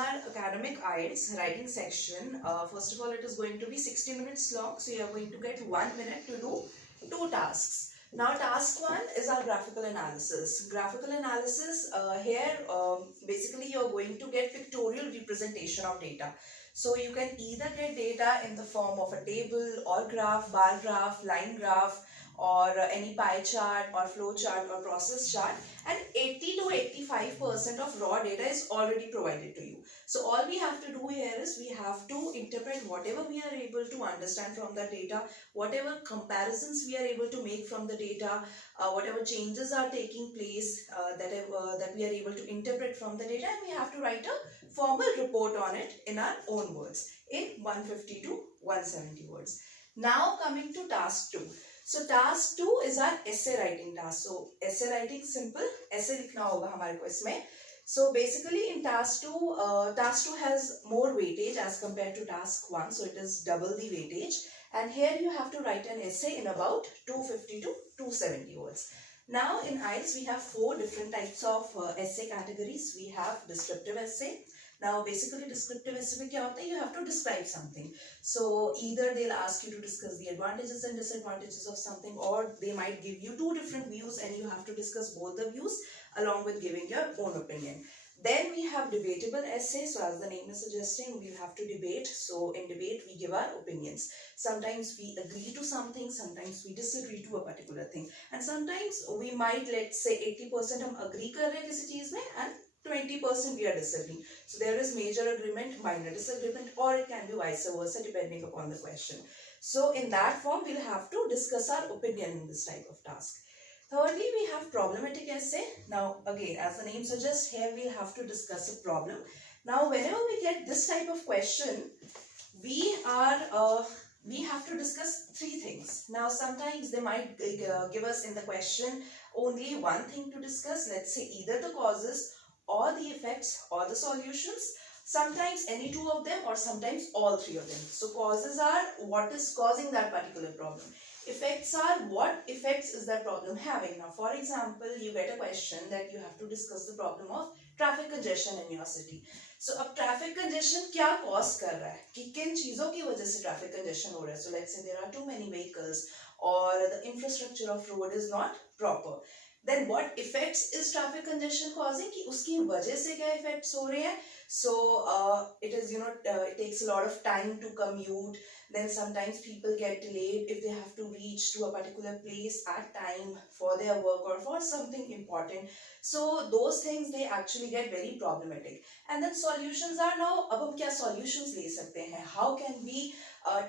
our academic Ielts writing section, first of all, it is going to be 60 minutes long. So you are going to get 1 minute to do 2 tasks. Now, task 1 is our graphical analysis. Graphical analysis, here basically you are going to get pictorial representation of data. So you can either get data in the form of a table or graph, bar graph, line graph, or any pie chart or flow chart or process chart, and 80 to 85% of raw data is already provided to you. So all we have to do here is we have to interpret whatever we are able to understand from the data, whatever comparisons we are able to make from the data, whatever changes are taking place that we are able to interpret from the data, and we have to write a formal report on it in our own words in 150 to 170 words. Now coming to task 2. So task 2 is our essay writing task. So essay writing simple, essay लिखना होगा हमारे को इसमें. So basically in task 2 has more weightage as compared to task 1. So it is double the weightage. And here you have to write an essay in about 250 to 270 words. Now in Ielts we have 4 different types of essay categories. We have descriptive essay. Now basically descriptive essay में क्या होता है? You have to describe something. So either they'll ask you to discuss the advantages and disadvantages of something, or they might give you 2 different views and you have to discuss both the views along with giving your own opinion. Then we have debatable essay. So as the name is suggesting, we have to debate. So in debate we give our opinions. Sometimes we agree to something, sometimes we disagree to a particular thing, and sometimes we might, let's say 80% हम agree कर रहे हैं किसी चीज में and 20% we are disagreeing. So there is major agreement, minor disagreement, or it can be vice versa depending upon the question. So in that form we'll have to discuss our opinion in this type of task. Thirdly, we have problematic essay. Now again, as the name suggests, here we'll have to discuss a problem. Now whenever we get this type of question, we have to discuss 3 things. Now sometimes they might give us in the question only one thing to discuss, let's say either the causes or the effects or the solutions, sometimes any 2 of them, or sometimes all 3 of them. So causes are what is causing that particular problem. Effects are what effects is that problem having. Now for example, you get a question that you have to discuss the problem of traffic congestion in your city. So अब traffic congestion क्या cause कर रहा है, कि किन चीजों की वजह से traffic congestion हो रहा है. So let's say there are too many vehicles, or the infrastructure of road is not proper. Then what effects is traffic congestion causing, कि उसकी वजह से क्या effects हो रहे हैं. So it is, it takes a lot of time to commute. Then sometimes people get delayed if they have to reach to a particular place at time for their work or for something important. So those things, they actually get very problematic. And then solutions are, now अब हम क्या solutions ले सकते हैं, how can we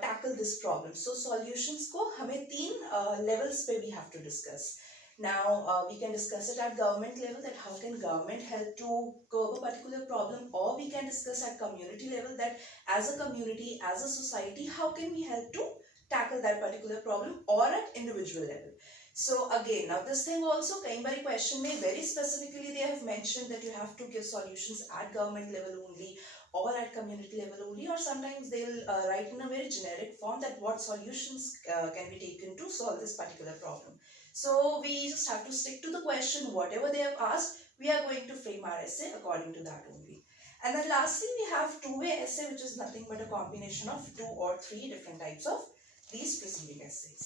tackle this problem. So solutions को हमें 3 levels पे we have to discuss. Now we can discuss it at government level, that how can government help to curb a particular problem, or we can discuss at community level, that as a community, as a society, how can we help to tackle that particular problem, or at individual level. So again, now this thing also, कई बारी question में very specifically they have mentioned that you have to give solutions at government level only, or at community level only, or sometimes they'll write in a very generic form that what solutions can be taken to solve this particular problem. So we just have to stick to the question, whatever they have asked, we are going to frame our essay according to that only. And then lastly, we have two-way essay, which is nothing but a combination of 2 or 3 different types of these preceding essays.